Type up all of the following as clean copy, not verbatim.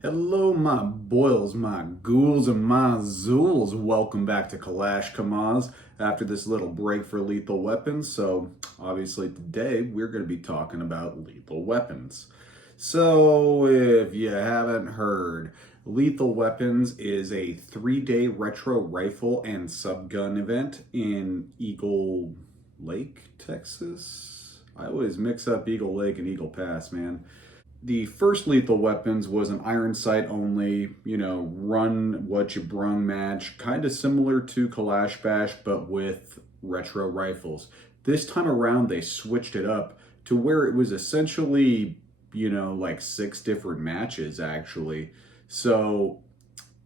Hello, my boils, my ghouls, and my zools. Welcome back to Kalash Kamaz after this little break for lethal weapons. So, obviously, today we're going to be talking about lethal weapons. So, if you haven't heard, Lethal Weapons is a 3-day retro rifle and subgun event in Eagle Lake, Texas. I always mix up Eagle Lake and Eagle Pass, man. The first Lethal Weapons was an iron sight only, run what you brung match, kind of similar to Kalash Bash, but with retro rifles. This time around, they switched it up to where it was essentially, like 6 different matches actually. So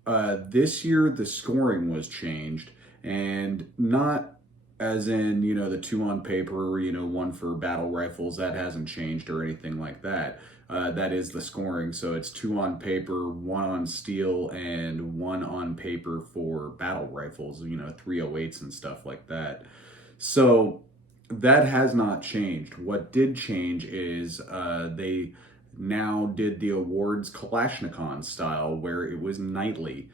this year, the scoring was changed, and not as in, the two on paper, one for battle rifles, that hasn't changed or anything like that. That is the scoring. So it's two on paper, one on steel, and one on paper for battle rifles, 308s and stuff like that. So that has not changed. What did change is they now did the awards Kalashnikon style, where it was nightly.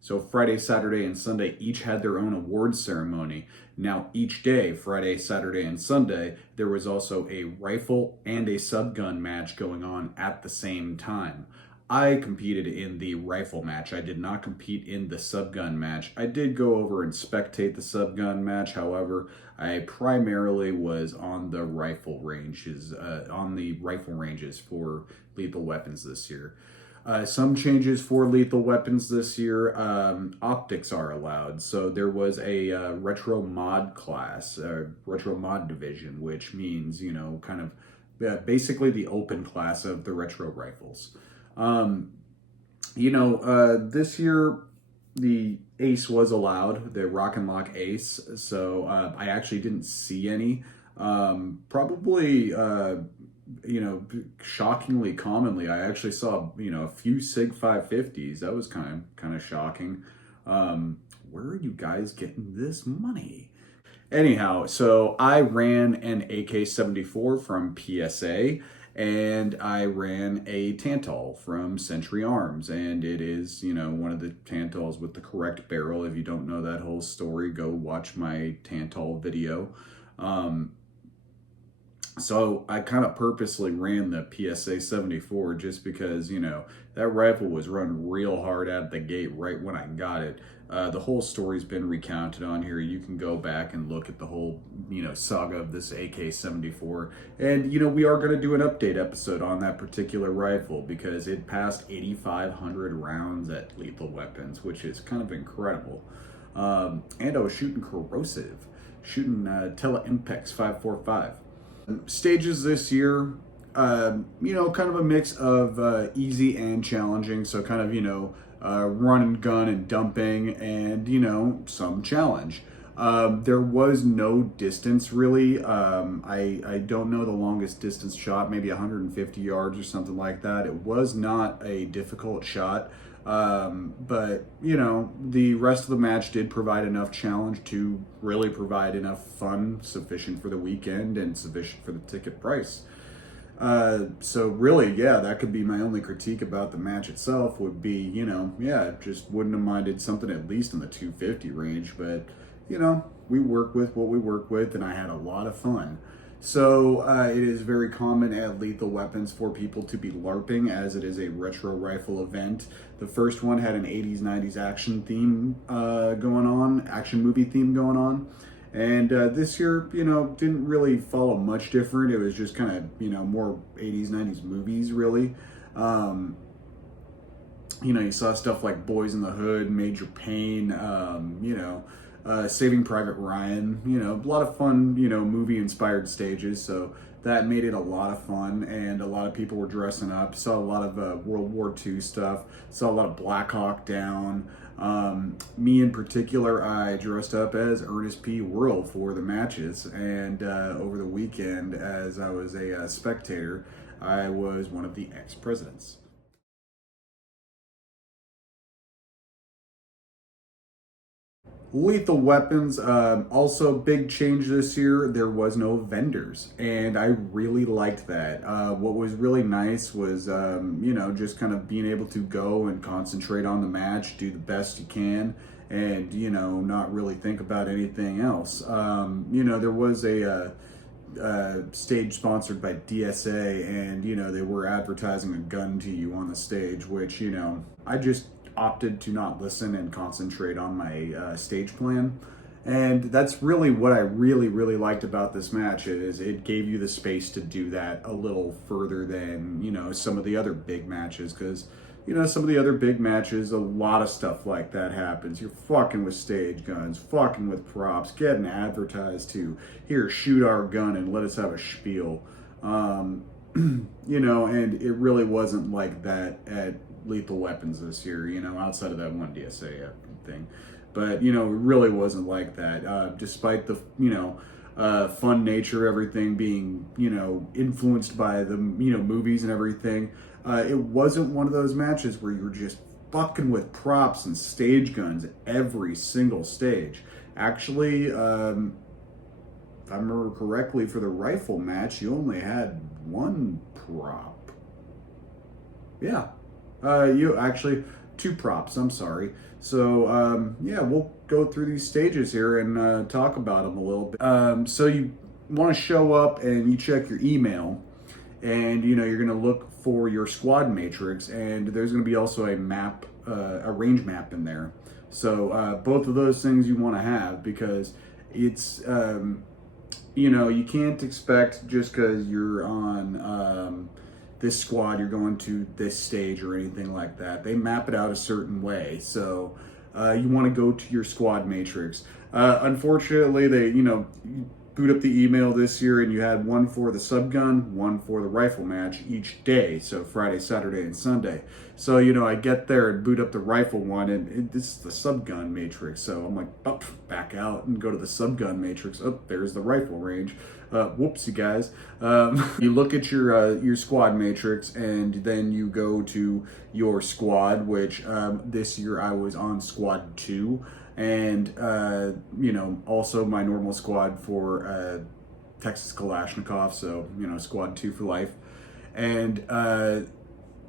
So Friday, Saturday, and Sunday each had their own awards ceremony. Now, each day, Friday, Saturday, and Sunday, there was also a rifle and a subgun match going on at the same time. I competed in the rifle match. I did not compete in the subgun match. I did go over and spectate the subgun match. However, I primarily was on the rifle ranges for Lethal Weapons this year. Some changes for lethal weapons this year. Optics are allowed. So there was a retro mod class, retro mod division, which means, kind of basically the open class of the retro rifles. Um, this year the Ace was allowed, the Rock and Lock Ace. So I actually didn't see any. Probably shockingly commonly, I actually saw, a few Sig 550s. That was kind of shocking. Where are you guys getting this money? Anyhow, so I ran an AK-74 from PSA, and I ran a Tantal from Century Arms, and it is, one of the Tantals with the correct barrel. If you don't know that whole story, go watch my Tantal video. So I kind of purposely ran the PSA 74 just because, that rifle was run real hard out the gate right when I got it. The whole story's been recounted on here. You can go back and look at the whole, saga of this AK-74. And, we are going to do an update episode on that particular rifle because it passed 8,500 rounds at Lethal Weapons, which is kind of incredible. And I was shooting corrosive, shooting Tele-Impex 545. Stages this year, kind of a mix of easy and challenging. So kind of, run and gun and dumping and, some challenge. There was no distance really. I don't know the longest distance shot, maybe 150 yards or something like that. It was not a difficult shot. But the rest of the match did provide enough challenge to really provide enough fun sufficient for the weekend and sufficient for the ticket price. So really, yeah, that could be my only critique about the match itself would be, just wouldn't have minded something at least in the 250 range, but we work with what we work with, and I had a lot of fun. So it is very common at Lethal Weapons for people to be LARPing, as it is a retro rifle event. The first one had an 80s, 90s action theme going on, action movie theme going on. And this year, didn't really follow much different. It was just kind of, more 80s, 90s movies, really. You saw stuff like Boys in the Hood, Major Payne, Saving Private Ryan, a lot of fun, movie-inspired stages. So that made it a lot of fun, and a lot of people were dressing up. Saw a lot of World War II stuff. Saw a lot of Black Hawk Down. Me in particular, I dressed up as Ernest P. Worrell for the matches, and over the weekend, as I was a spectator, I was one of the ex-presidents. Lethal Weapons, also big change this year, there was no vendors, and I really liked that. What was really nice was, just kind of being able to go and concentrate on the match, do the best you can, and, not really think about anything else. There was a stage sponsored by DSA, and they were advertising a gun to you on the stage, which I just opted to not listen and concentrate on my stage plan. And that's really what I really liked about this match, is it gave you the space to do that a little further than some of the other big matches, because some of the other big matches, a lot of stuff like that happens. You're fucking with stage guns, fucking with props, getting advertised to, here, shoot our gun and let us have a spiel. And it really wasn't like that at Lethal Weapons this year, outside of that one DSA thing. But, it really wasn't like that. Despite the, fun nature, everything being, influenced by the, movies and everything, it wasn't one of those matches where you're just fucking with props and stage guns every single stage. Actually, if I remember correctly, for the rifle match, you only had one prop. Yeah. You actually, two props, I'm sorry. So, we'll go through these stages here and talk about them a little bit. So you want to show up and you check your email, and you're going to look for your squad matrix, and there's going to be also a map, a range map in there. So both of those things you want to have, because it's you can't expect just because you're on this squad you're going to this stage or anything like that. They map it out a certain way, so you want to go to your squad matrix. Unfortunately, they boot up the email this year, and you had one for the subgun, one for the rifle match each day, so Friday, Saturday, and Sunday. So I get there and boot up the rifle one, and this is the subgun matrix, so I'm like, back out and go to the subgun matrix. There's the rifle range. Whoopsie guys. You look at your squad matrix, and then you go to your squad, which this year I was on squad 2. And, also my normal squad for Texas Kalashnikov, so, squad 2 for life. And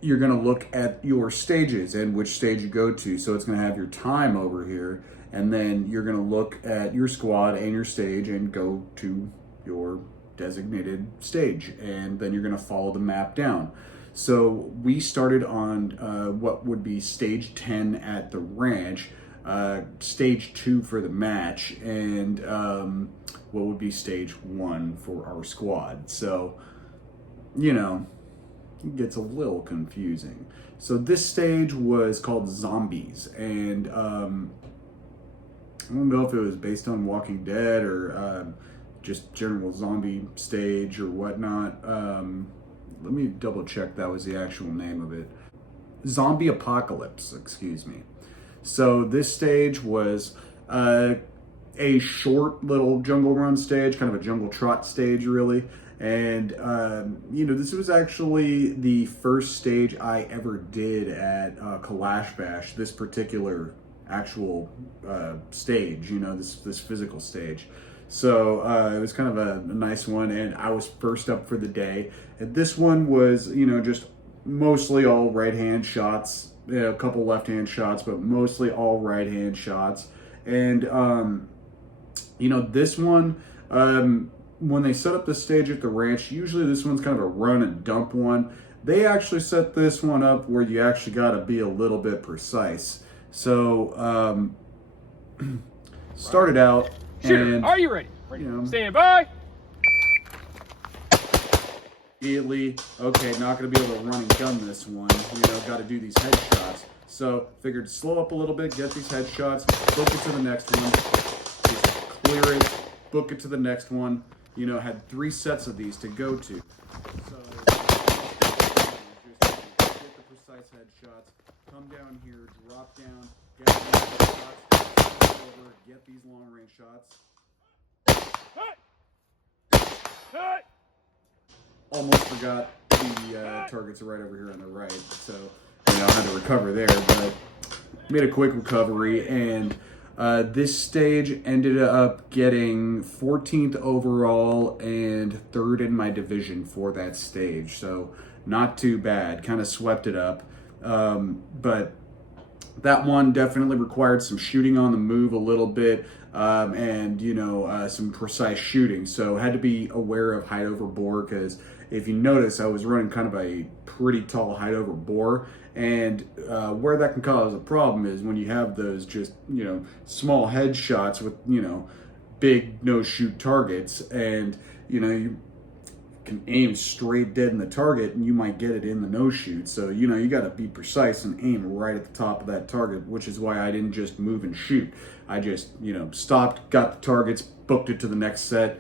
you're going to look at your stages and which stage you go to. So it's going to have your time over here. And then you're going to look at your squad and your stage and go to your designated stage. And then you're going to follow the map down. So we started on what would be stage 10 at the ranch. Stage 2 for the match, and what would be stage 1 for our squad. So, it gets a little confusing. So this stage was called Zombies, and I don't know if it was based on Walking Dead or just general zombie stage or whatnot. Let me double check that was the actual name of it. Zombie Apocalypse, excuse me. So this stage was a short little jungle run stage, kind of a jungle trot stage, really. And, this was actually the first stage I ever did at Kalash Bash, this particular actual stage, this physical stage. So it was kind of a nice one, and I was first up for the day. And this one was, just mostly all right-hand shots. A couple left-hand shots, but mostly all right-hand shots. And, this one, when they set up the stage at the ranch, usually this one's kind of a run and dump one. They actually set this one up where you actually got to be a little bit precise. So, started out. Shooter, and, are you ready? Stand by. Immediately, okay, not going to be able to run and gun this one. Got to do these headshots. So, figured slow up a little bit, get these headshots, book it to the next one, just clear it, book it to the next one. Had 3 sets of these to go to. So, just get the precise headshots, come down here, drop down, get these headshots, over, get these long range shots. Hey! Almost forgot the targets are right over here on the right, so I had to recover there, but made a quick recovery, and This stage ended up getting 14th overall and 3rd in my division for that stage. So not too bad. Kind of swept it up. But that one definitely required some shooting on the move a little bit, and some precise shooting. So had to be aware of height over bore, because if you notice, I was running kind of a pretty tall height over bore, and where that can cause a problem is when you have those just small headshots with big no shoot targets, and you can aim straight dead in the target and you might get it in the no shoot. So you got to be precise and aim right at the top of that target, which is why I didn't just move and shoot. I just stopped, got the targets, booked it to the next set,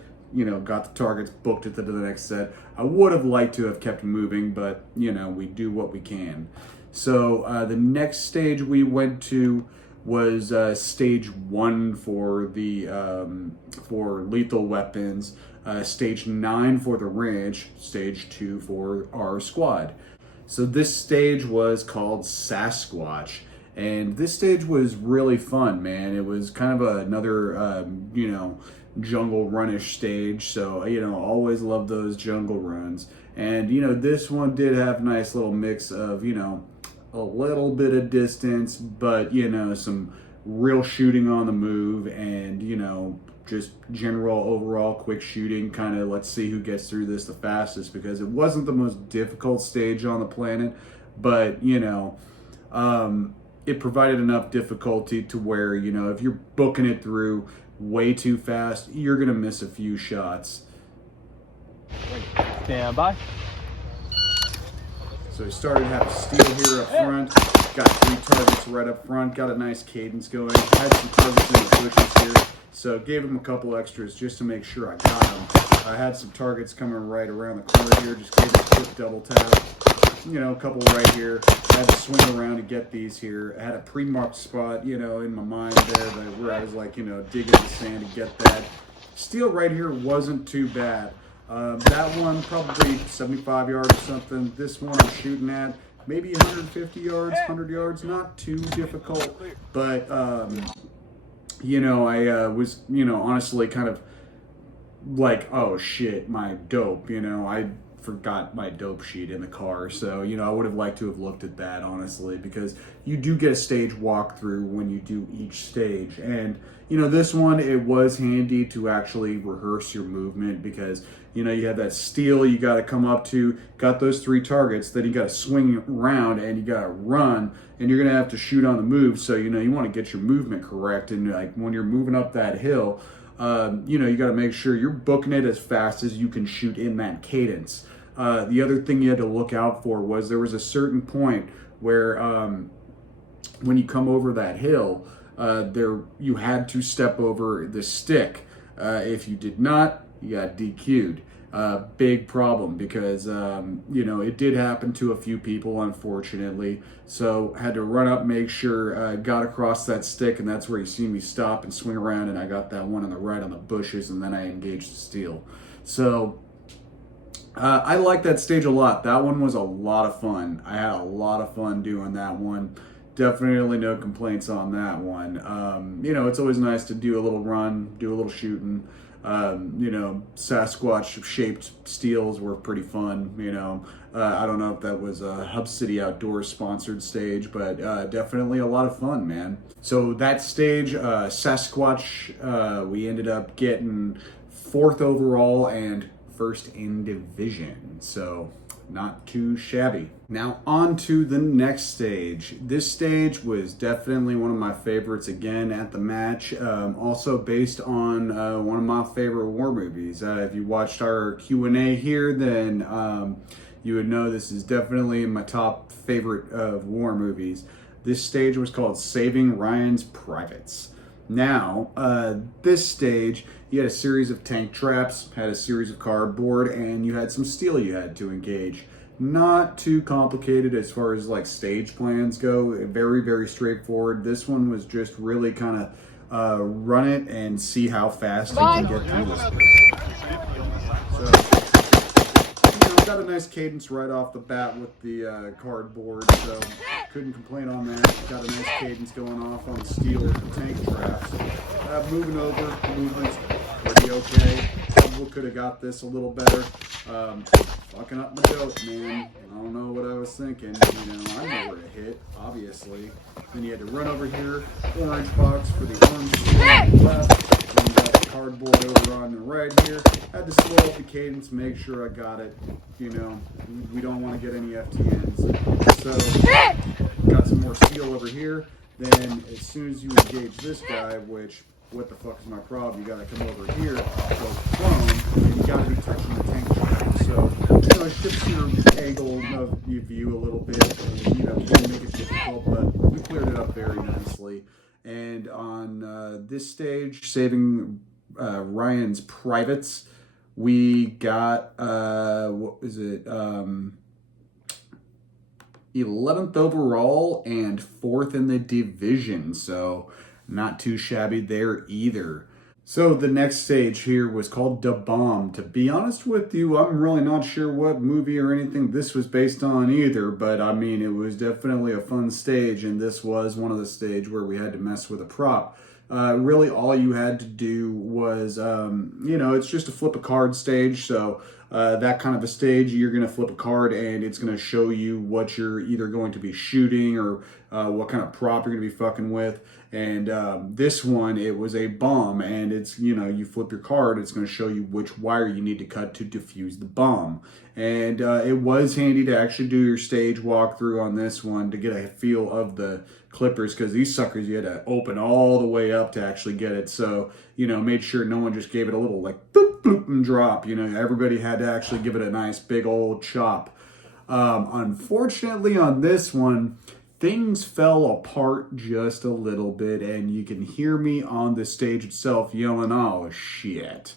got the targets, booked it to the next set. I would have liked to have kept moving, but we do what we can. So the next stage we went to was stage 1 for the for lethal weapons, stage 9 for the ranch, stage 2 for our squad. So this stage was called Sasquatch, and this stage was really fun, man. It was kind of another jungle runish stage, so always love those jungle runs. And this one did have a nice little mix of a little bit of distance, but some real shooting on the move, and just general overall quick shooting, kind of let's see who gets through this the fastest, because it wasn't the most difficult stage on the planet, but it provided enough difficulty to where if you're booking it through way too fast, you're gonna miss a few shots. Stand by. So we started having steel here up front, got 3 targets right up front, got a nice cadence going, had some targets in the bushes here, so gave him a couple extras just to make sure I got them. I had some targets coming right around the corner here, just gave him a quick double tap, a couple right here. I had to swing around to get these here. I had a pre-marked spot, in my mind there, where I was like, digging the sand to get that. Steel right here wasn't too bad. That one probably 75 yards or something. This one I'm shooting at maybe 150 yards, 100 yards, not too difficult. But, I was, honestly kind of like, oh shit, my dope, I forgot my dope sheet in the car. So, I would have liked to have looked at that, honestly, because you do get a stage walkthrough when you do each stage. And, this one, it was handy to actually rehearse your movement, because, you have that steel you got to come up to, got those 3 targets, then you got to swing around and you got to run, and you're going to have to shoot on the move. So, you want to get your movement correct. And like when you're moving up that hill, you got to make sure you're booking it as fast as you can shoot in that cadence. The other thing you had to look out for was there was a certain point where when you come over that hill, you had to step over the stick. If you did not, you got DQ'd. Big problem, because it did happen to a few people, unfortunately. So had to run up, make sure got across that stick, and that's where you see me stop and swing around, and I got that one on the right on the bushes, and then I engaged the steel. So I like that stage a lot. That one was a lot of fun. I had a lot of fun doing that one. Definitely no complaints on that one. It's always nice to do a little run, do a little shooting. Sasquatch shaped steels were pretty fun. I don't know if that was a Hub City Outdoors sponsored stage, but definitely a lot of fun, man. So that stage, Sasquatch, we ended up getting 4th overall and 1st in division. So not too shabby. Now on to the next stage. This stage was definitely one of my favorites again at the match. Also based on one of my favorite war movies. If you watched our Q&A here, then you would know this is definitely my top favorite of war movies. This stage was called Saving Ryan's Privates. Now, this stage, you had a series of tank traps, had a series of cardboard, and you had some steel you had to engage. Not too complicated as far as like stage plans go. Very, very straightforward. This one was just really kind of run it and see how fast you can get through this. So, got a nice cadence right off the bat with the cardboard, so couldn't complain on that. Got a nice cadence going off on the steel with the tank traps. Moving over, movement's pretty okay. Probably could have got this a little better. Fucking up my goat, man. I don't know what I was thinking. You know, I know where to hit, obviously. Then you had to run over here, orange box for the orange steel on the left. Then you got the cardboard over on the right here. Had to slow up the cadence, make sure I got it. You know, we don't want to get any FTNs. So, got some more steel over here. Then, as soon as you engage this guy, which, what the fuck is my problem? You gotta come over here, go prone, and you gotta be touching the tank trap. So, you know, it shifts your angle of your view a little bit, and, you know, can make it difficult, but we cleared it up very nicely. And on this stage, saving Ryan's privates, we got, what was it, 11th overall and 4th in the division, so not too shabby there either. So the next stage here was called Da Bomb. To be honest with you, I'm really not sure what movie or anything this was based on either, but I mean, it was definitely a fun stage, and this was one of the stage where we had to mess with a prop. Really all you had to do was, you know, it's just a flip a card stage, so that kind of a stage, you're going to flip a card and it's going to show you what you're either going to be shooting or what kind of prop you're going to be fucking with. And this one, it was a bomb, and it's, you know, you flip your card, it's going to show you which wire you need to cut to defuse the bomb. And it was handy to actually do your stage walkthrough on this one to get a feel of the clippers, because these suckers you had to open all the way up to actually get it. So, you know, made sure no one just gave it a little like boop, boop, and drop. You know, everybody had to actually give it a nice big old chop. Unfortunately on this one, things fell apart just a little bit, and you can hear me on the stage itself yelling, "Oh shit."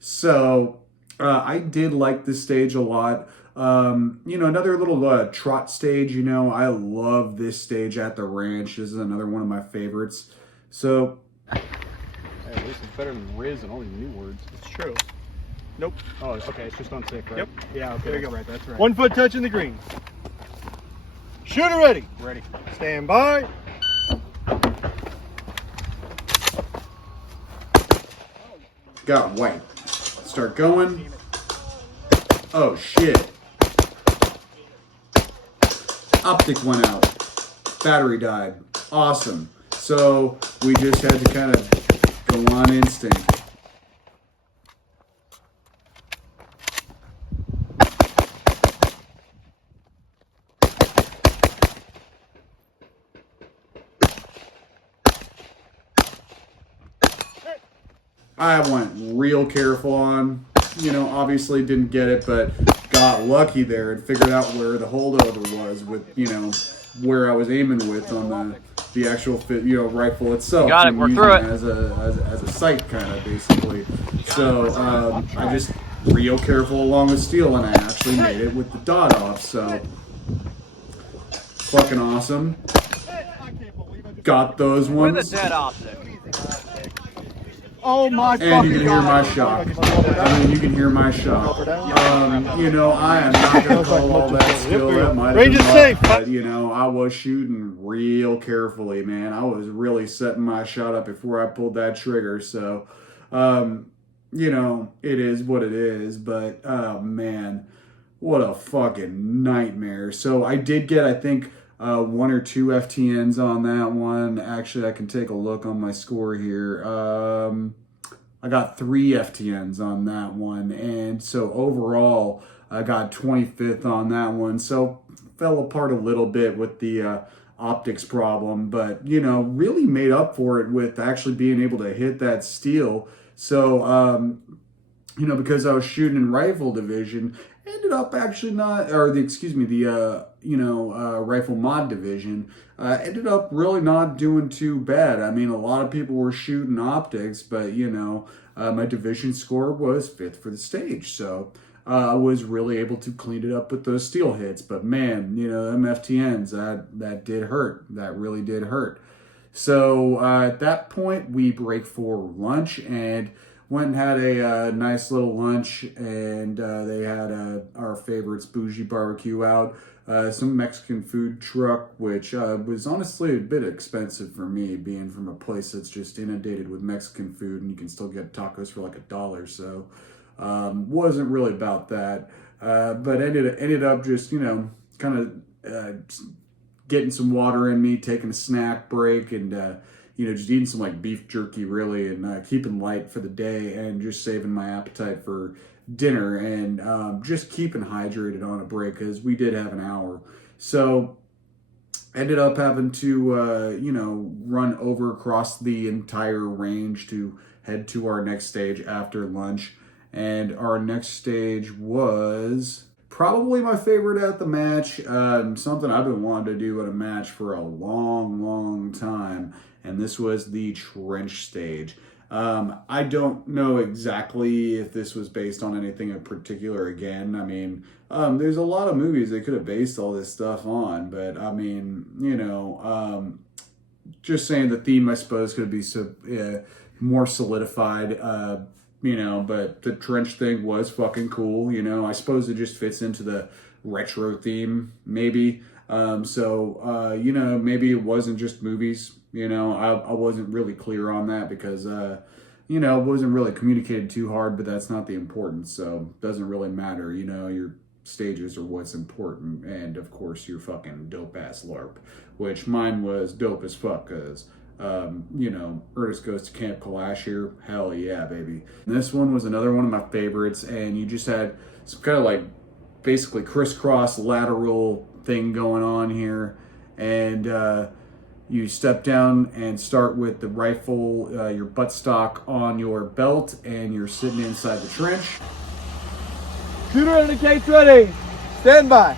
So I did like this stage a lot. You know, another little trot stage, you know, I love this stage at the ranch. This is another one of my favorites. So Hey, at least it's better than Riz and all these new words. It's true. Nope. Oh, okay, it's just unsafe, right? Yep. Yeah, okay, There you that's go. right, that's right. 1 foot touching the green. Shooter ready. Ready. Stand by. got white. Start going. Oh shit. Optic went out. Battery died. Awesome. So we just had to kind of go on instinct. I went real careful on, you know, obviously didn't get it, but got lucky there and figured out where the holdover was with, you know, where I was aiming with on the actual, you know, rifle itself. You got it, we're using through it as a sight kind of basically. So I just real careful along with steel, and I actually made it with the dot off. So fucking awesome. Got those ones. With a dead optic. Oh my And you can hear my shock. I mean, you can hear my shock. You know, I am not going to call all that skill. That might have Range been is safe. luck, but, you know, I was shooting real carefully, man. I was really setting my shot up before I pulled that trigger. So, you know, it is what it is. But, man, what a fucking nightmare. So I did get, I think, 1 or 2 FTNs on that one. Actually, I can take a look on my score here. I got 3 FTNs on that one, and so overall I got 25th on that one. So fell apart a little bit with the optics problem, but you know, really made up for it with actually being able to hit that steel. So you know, because I was shooting in rifle division, ended up actually not, or the, excuse me, the, you know, rifle mod division, ended up really not doing too bad. I mean, a lot of people were shooting optics, but, you know, my division score was 5th for the stage. So I was really able to clean it up with those steel hits. But man, you know, them FTNs, that did hurt. That really did hurt. So at that point, we break for lunch, and went and had a nice little lunch, and they had our favorites bougie barbecue out. Some Mexican food truck, which was honestly a bit expensive for me, being from a place that's just inundated with Mexican food, and you can still get tacos for like $1. So wasn't really about that, but ended up just kind of getting some water in me, taking a snack break, and just eating some like beef jerky really, and keeping light for the day, and just saving my appetite for dinner, and just keeping hydrated on a break because we did have an hour. So ended up having to run over across the entire range to head to our next stage after lunch. And our next stage was probably my favorite at the match, something I've been wanting to do at a match for a long time, and this was the trench stage. I don't know exactly if this was based on anything in particular. Again, I mean, there's a lot of movies they could have based all this stuff on, but I mean, just saying the theme, I suppose, could be more solidified, but the trench thing was fucking cool. I suppose it just fits into the retro theme, maybe. Maybe it wasn't just movies. I wasn't really clear on that because, it wasn't really communicated too hard, but that's not the importance. So it doesn't really matter. Your stages are what's important. And of course, your fucking dope ass LARP, which mine was dope as fuck because, Ernest Goes to Camp Kalash here. Hell yeah, baby. And this one was another one of my favorites. And you just had some kind of like basically crisscross lateral thing going on here. And, you step down and start with the rifle, your buttstock on your belt, and you're sitting inside the trench. Shooter indicates ready. Stand by.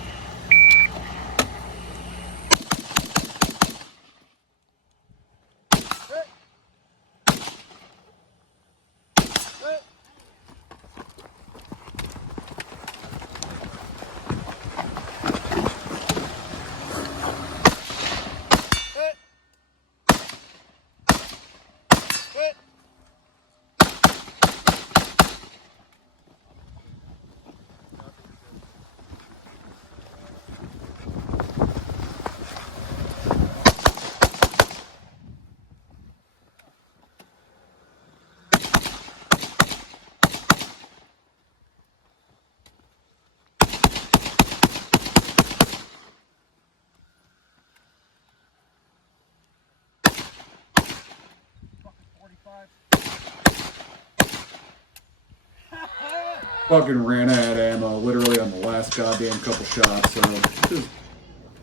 Fucking ran out of ammo literally on the last goddamn couple shots, so just,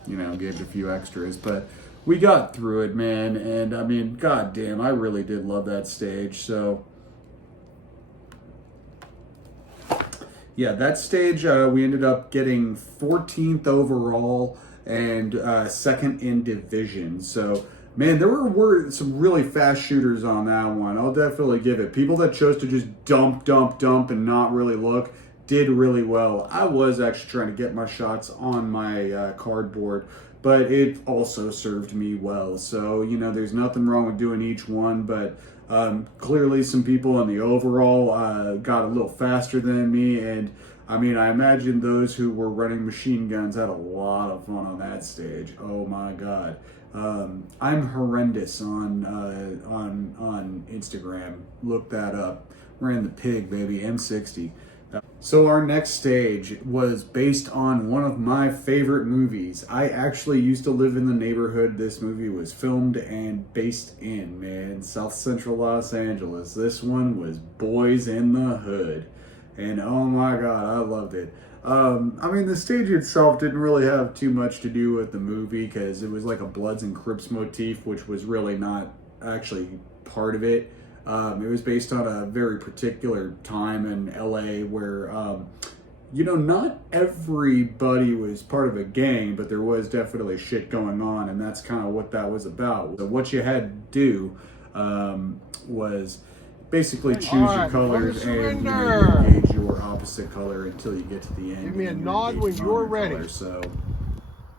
gave it a few extras, but we got through it, man. And I mean, goddamn, I really did love that stage. So yeah, that stage, we ended up getting 14th overall and second in division. So man, there were some really fast shooters on that one. I'll definitely give it. People that chose to just dump and not really look did really well. I was actually trying to get my shots on my cardboard, but it also served me well. So, there's nothing wrong with doing each one, but clearly some people in the overall got a little faster than me. And I mean, I imagine those who were running machine guns had a lot of fun on that stage. Oh my God. I'm horrendous on Instagram. Look that up. Ran the pig, baby, M60. So our next stage was based on one of my favorite movies. I actually used to live in the neighborhood this movie was filmed and based in, man. South Central Los Angeles. This one was Boys in the Hood. And oh my God, I loved it. I mean, the stage itself didn't really have too much to do with the movie because it was like a Bloods and Crips motif, which was really not actually part of it. It was based on a very particular time in LA where, not everybody was part of a gang, but there was definitely shit going on, and that's kind of what that was about. So what you had to do was basically choose your colors and engage your opposite color until you get to the end. Give me a nod when you're ready. Color, so,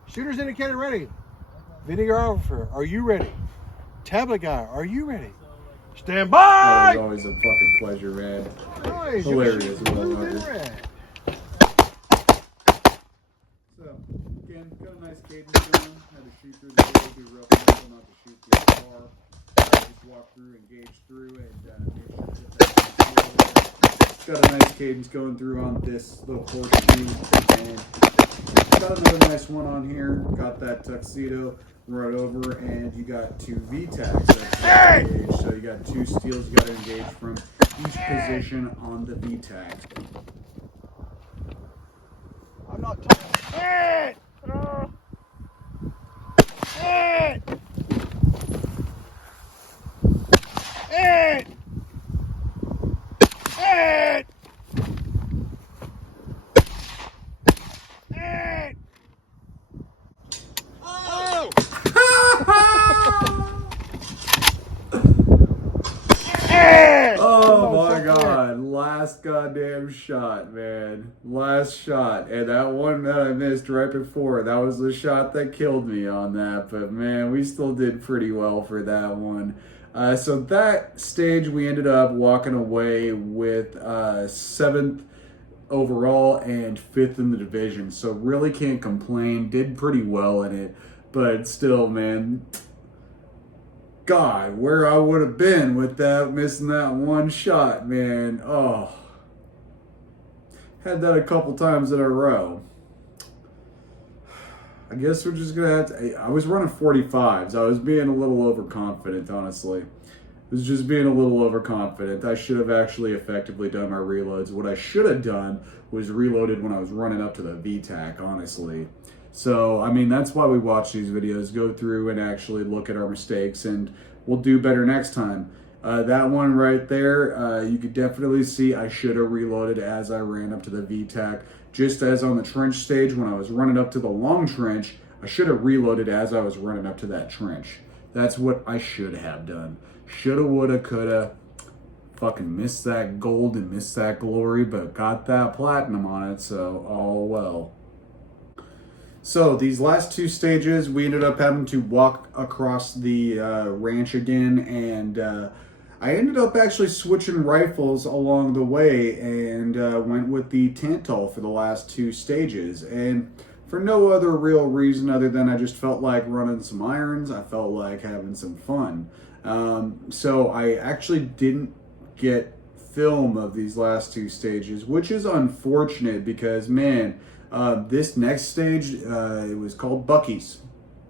shooters indicated ready. Videographer, are you ready? Tablet guy, are you ready? Stand That was by! always a fucking pleasure, man. Nice. Hilarious. Well, Blue Hunter. and red. So, again, got a nice cadence going. Had to shoot through the door, be real careful not to shoot through the bar. Just walk through, engage through, and make sure to get that seal. Got a nice cadence going through on this little horseshoe, and got another nice one on here. Got that tuxedo right over, and you got two V-tags that's engaged. So you got two steels you got to engage from each position on the V-tag. I'm not talking. Hey! Hey! Hey! Hey! Hey! Oh! Hey! Oh my god, last goddamn shot, man. Last shot. And that one that I missed right before, that was the shot that killed me on that. But man, we still did pretty well for that one. So that stage, we ended up walking away with 7th overall and 5th in the division. So really can't complain. Did pretty well in it. But still, man, God, where I would have been with that, missing that one shot, man. Oh, had that a couple times in a row. I guess we're just gonna have to. I was running 45s. I was being a little overconfident, honestly. I was just being a little overconfident. I should have actually effectively done my reloads. What I should have done was reloaded when I was running up to the VTAC, honestly. So, I mean, that's why we watch these videos, go through and actually look at our mistakes, and we'll do better next time. That one right there, you could definitely see I should have reloaded as I ran up to the VTAC. Just as on the trench stage, when I was running up to the long trench, I should have reloaded as I was running up to that trench. That's what I should have done. Shoulda, woulda, coulda. Fucking missed that gold and missed that glory, but got that platinum on it, so all well. So these last two stages, we ended up having to walk across the ranch again, and I ended up actually switching rifles along the way and went with the Tantal for the last two stages. And for no other real reason other than I just felt like running some irons. I felt like having some fun. So I actually didn't get film of these last two stages, which is unfortunate because, man, this next stage, it was called Bucky's.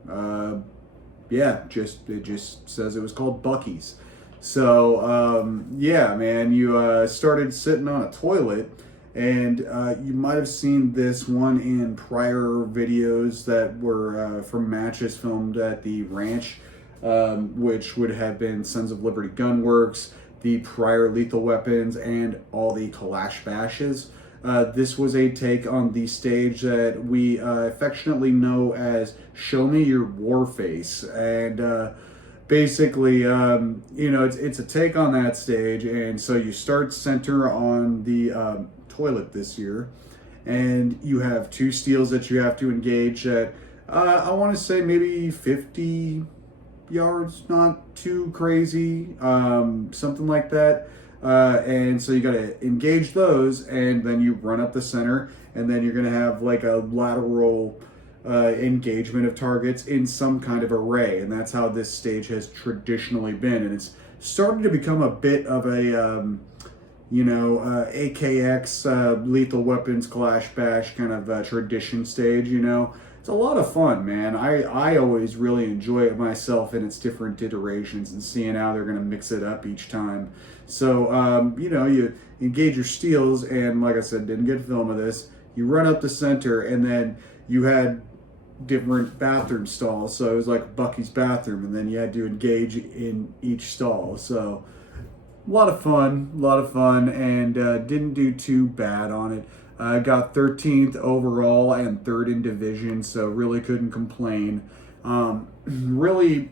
Yeah, it just says it was called Bucky's. So, yeah, man, you started sitting on a toilet, and you might have seen this one in prior videos that were from matches filmed at the ranch, which would have been Sons of Liberty Gunworks, the prior Lethal Weapons, and all the Kalash Bashes. This was a take on the stage that we affectionately know as Show Me Your War Face. And basically, you know, it's a take on that stage. And so you start center on the toilet this year. And you have two steels that you have to engage at, I want to say maybe 50 yards, not too crazy, something like that. And so you got to engage those, and then you run up the center, and then you're going to have like a lateral engagement of targets in some kind of array. And that's how this stage has traditionally been. And it's starting to become a bit of a, you know, AKX, Lethal Weapons, Clash Bash kind of tradition stage, you know. It's a lot of fun, man. I always really enjoy it myself in its different iterations and seeing how they're going to mix it up each time. So, you know, you engage your steels, and like I said, didn't get film of this. You run up the center, and then you had different bathroom stalls. So it was like Bucky's bathroom, and then you had to engage in each stall. So a lot of fun, and didn't do too bad on it. Got 13th overall and 3rd in division, so really couldn't complain. Really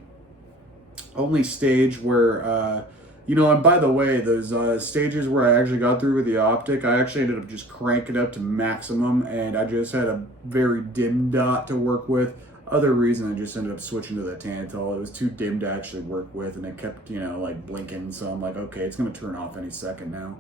only stage where, you know, and by the way, those stages where I actually got through with the optic, I actually ended up just cranking up to maximum, and I just had a very dim dot to work with. other reason I just ended up switching to the Tantal. It was too dim to actually work with, and it kept, like blinking. So I'm like, okay, it's going to turn off any second now.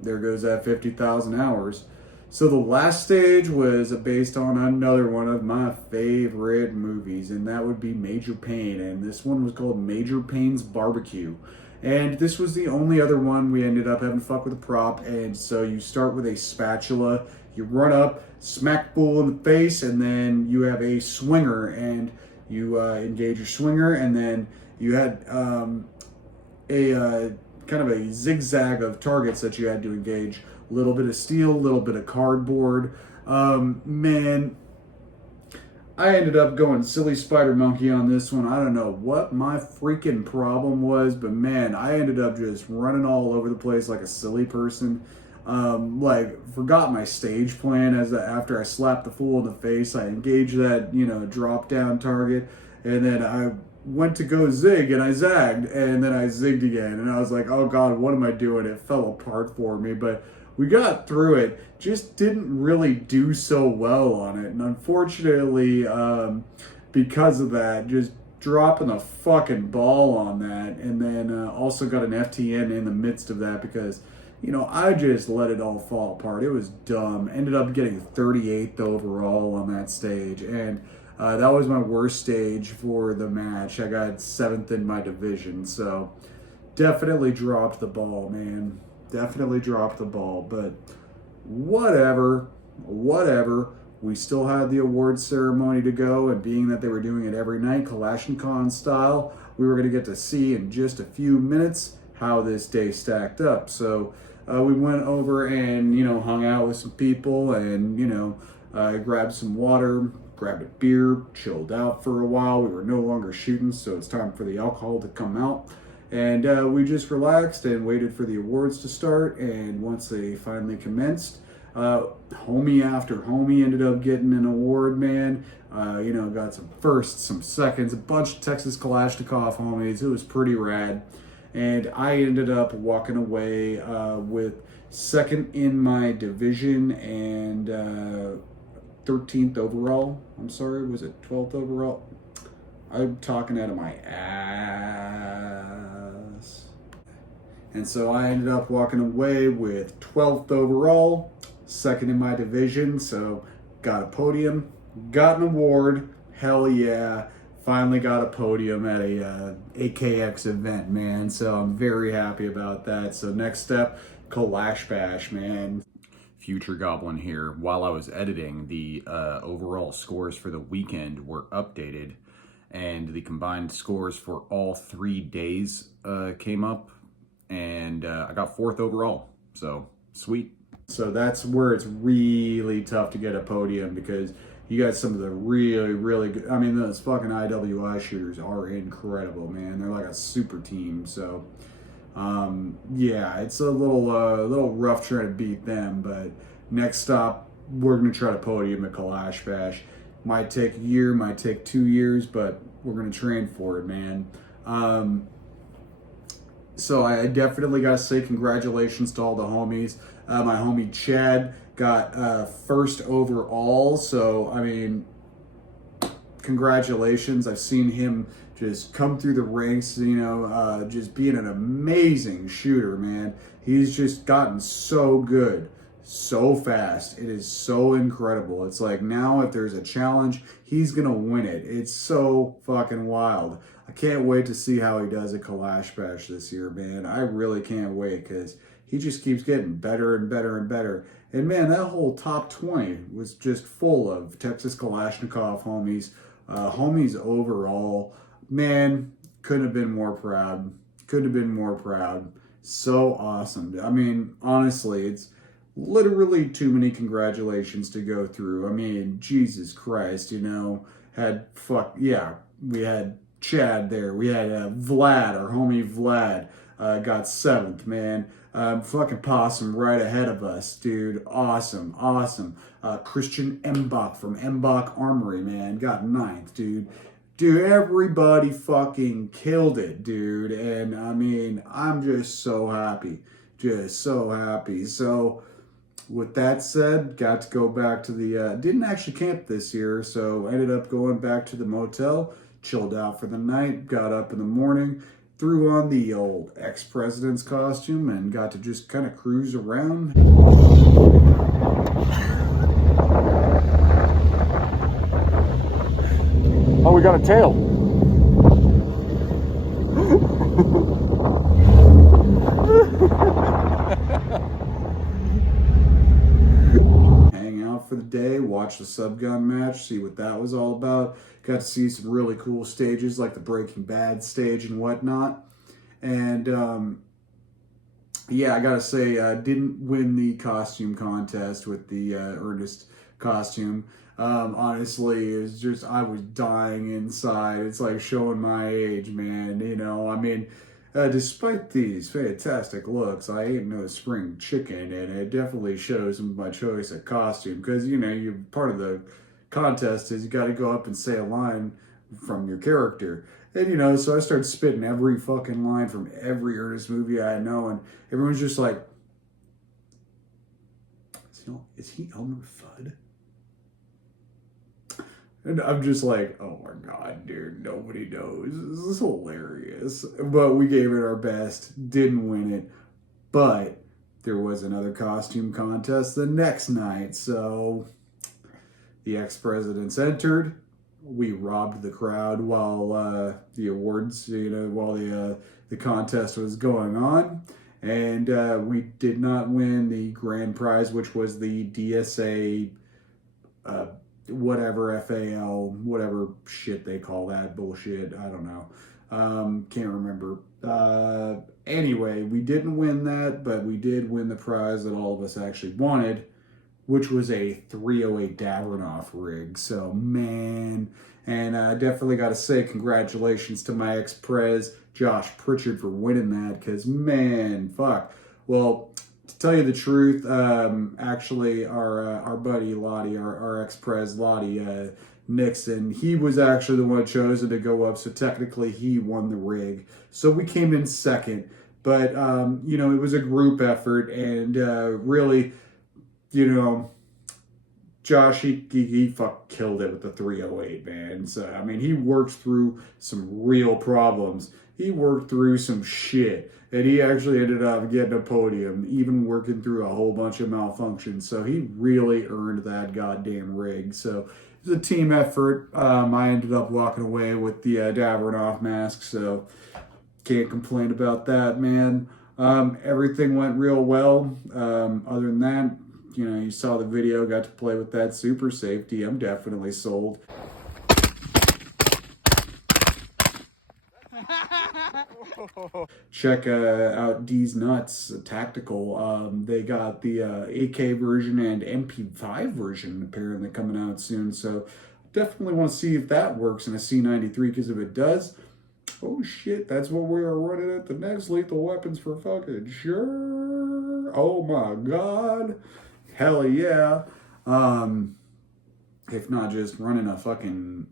There goes that 50,000 hours. So the last stage was based on another one of my favorite movies, and that would be Major Payne. And this one was called Major Payne's Barbecue. And this was the only other one we ended up having to fuck with a prop. And so you start with a spatula, you run up, smack bull in the face, and then you have a swinger, and you engage your swinger, and then you had a kind of a zigzag of targets that you had to engage. A little bit of steel, a little bit of cardboard. Man, I ended up going silly spider monkey on this one. I don't know what my freaking problem was, but man, I ended up just running all over the place like a silly person. Forgot my stage plan after I slapped the fool in the face. I engaged that, drop down target, and then I went to go zig and I zagged, and then I zigged again, and I was like, oh God, what am I doing? It fell apart for me, but we got through it. Just didn't really do so well on it, and unfortunately, because of that, just dropping the fucking ball on that, and then also got an FTN in the midst of that because I just let it all fall apart. It was dumb. Ended up getting 38th overall on that stage, and that was my worst stage for the match. I got 7th in my division, so definitely dropped the ball, man. Definitely dropped the ball, but whatever. We still had the awards ceremony to go, and being that they were doing it every night, Kalashnikov style, we were going to get to see in just a few minutes how this day stacked up. So we went over and, hung out with some people, and, grabbed some water, grabbed a beer, chilled out for a while. We were no longer shooting, so it's time for the alcohol to come out. And we just relaxed and waited for the awards to start. And once they finally commenced, homie after homie ended up getting an award, man. Got some firsts, some seconds, a bunch of Texas Kalashnikov homies. It was pretty rad. And I ended up walking away with 2nd in my division and 13th overall. I'm sorry, was it 12th overall? I'm talking out of my ass. And so I ended up walking away with 12th overall, 2nd in my division. So got a podium, got an award. Hell yeah. Finally got a podium at a AKX event, man. So I'm very happy about that. So next step, Kalash Bash, man. Future Goblin here. While I was editing, the overall scores for the weekend were updated, and the combined scores for all 3 days came up, and I got 4th overall. So sweet. So that's where it's really tough to get a podium, because you got some of the really, really good. I mean, those fucking IWI shooters are incredible, man. They're like a super team. So, yeah, it's a little rough trying to beat them. But next stop, we're gonna try to podium at Kalash Bash. Might take a year, might take 2 years, but we're gonna train for it, man. So I definitely gotta say congratulations to all the homies. My homie Chad got 1st overall, so I mean, congratulations. I've seen him just come through the ranks, just being an amazing shooter, man. He's just gotten so good so fast. It is so incredible. It's like now if there's a challenge, he's gonna win it. It's so fucking wild. I can't wait to see how he does at Kalash Bash this year, man. I really can't wait, because he just keeps getting better and better and better. And man, that whole top 20 was just full of Texas Kalashnikov homies. Homies overall. Man, couldn't have been more proud. Couldn't have been more proud. So awesome. I mean, honestly, it's literally too many congratulations to go through. I mean, Jesus Christ, we had Chad there. We had Vlad, our homie Vlad, got 7th, man. Fucking Possum right ahead of us, dude. Awesome. Christian Mbach from Mbach Armory, man, got 9th, dude. Dude, everybody fucking killed it, dude. And I mean, I'm just so happy. So, with that said, got to go back to the, didn't actually camp this year, so ended up going back to the motel, chilled out for the night, got up in the morning, threw on the old ex-president's costume, and got to just kind of cruise around. Oh, we got a tail. Hang out for the day, watch the subgun match, see what that was all about. Got to see some really cool stages like the Breaking Bad stage and whatnot. And yeah, I gotta say, didn't win the costume contest with the Ernest costume. Honestly, it's just, I was dying inside. It's like showing my age, man. You know, I mean, despite these fantastic looks, I ain't no spring chicken, and it definitely shows my choice of costume. Because, you know, you're part of the contest is you got to go up and say a line from your character. And, you know, so I started spitting every fucking line from every Ernest movie I know, and everyone's just like, is he Elmer Fudd? And I'm just like, oh my God, dude, nobody knows. This is hilarious. But we gave it our best, didn't win it. But there was another costume contest the next night, so the ex-presidents entered. We robbed the crowd while the awards, you know, while the contest was going on, and we did not win the grand prize, which was the DSA, whatever FAL, whatever shit they call that bullshit. I don't know. Can't remember. Anyway, we didn't win that, but we did win the prize that all of us actually wanted, which was a 308 Davrinoff rig. So, man, and I definitely got to say congratulations to my ex-prez, Josh Pritchard, for winning that, because, man, fuck. Well, to tell you the truth, actually, our buddy Lottie, our ex-prez Lottie Nixon, he was actually the one chosen to go up, so technically he won the rig. So we came in second, but, you know, it was a group effort, and really, you know, Josh, he fuck killed it with the 308, man. So, I mean, he worked through some real problems. He worked through some shit. And he actually ended up getting a podium, even working through a whole bunch of malfunctions. So he really earned that goddamn rig. So it was a team effort. I ended up walking away with the Davrinoff mask. So can't complain about that, man. Everything went real well. Other than that, you know, you saw the video, got to play with that super safety. I'm definitely sold. Check out D's Nuts Tactical. They got the AK version and MP5 version apparently coming out soon. So definitely want to see if that works in a C93, because if it does, oh shit, that's what we are running at the next Lethal Weapons for fucking sure. Oh my God. Hell yeah. If not just running a fucking,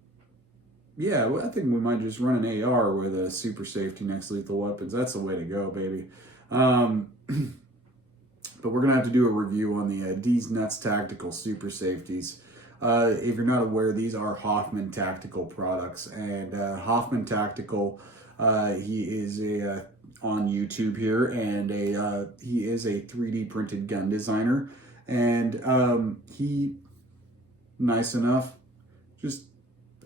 yeah, I think we might just run an AR with a super safety next Lethal Weapons. That's the way to go, baby. But we're going to have to do a review on the D's Nuts Tactical Super Safeties. If you're not aware, these are Hoffman Tactical products. And Hoffman Tactical, he is on YouTube here, and he is a 3D printed gun designer. And he, nice enough, just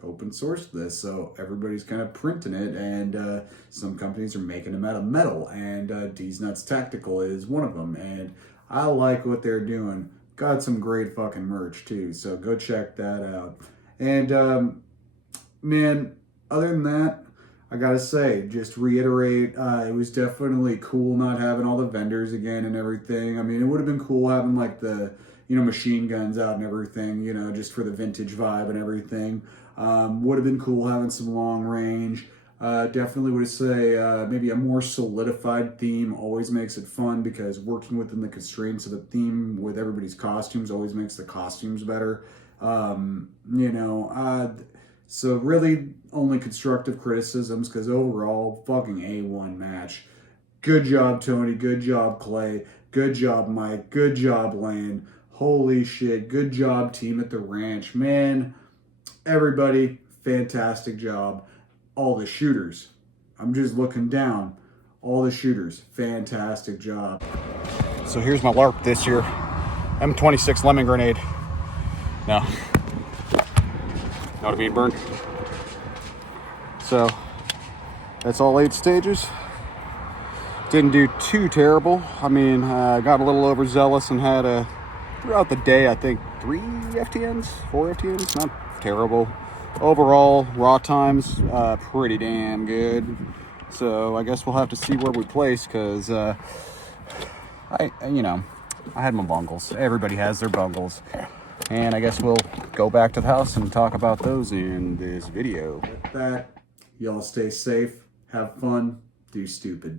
open sourced this, so everybody's kind of printing it, and some companies are making them out of metal, and D's Nuts Tactical is one of them, and I like what they're doing. Got some great fucking merch too, so go check that out. And man, other than that, I gotta say, just reiterate, it was definitely cool not having all the vendors again and everything. I mean, it would have been cool having like the, you know, machine guns out and everything, you know, just for the vintage vibe and everything. Would have been cool having some long range. Definitely would say maybe a more solidified theme always makes it fun, because working within the constraints of the theme with everybody's costumes always makes the costumes better. You know, so really only constructive criticisms, because overall, fucking A1 match. Good job, Tony. Good job, Clay. Good job, Mike. Good job, Lane. Holy shit. Good job, team at the ranch. Man, everybody, fantastic job. All the shooters. I'm just looking down. All the shooters, fantastic job. So here's my LARP this year. M26 lemon grenade. No. Know what I mean, Burn? So that's all 8 stages. Didn't do too terrible. I mean, got a little overzealous and had throughout the day, I think 3 FTNs, 4 FTNs, not terrible. Overall, raw times, pretty damn good. So I guess we'll have to see where we place, because I had my bungles. Everybody has their bungles. And I guess we'll go back to the house and talk about those in this video. With that, y'all stay safe, have fun, do stupid.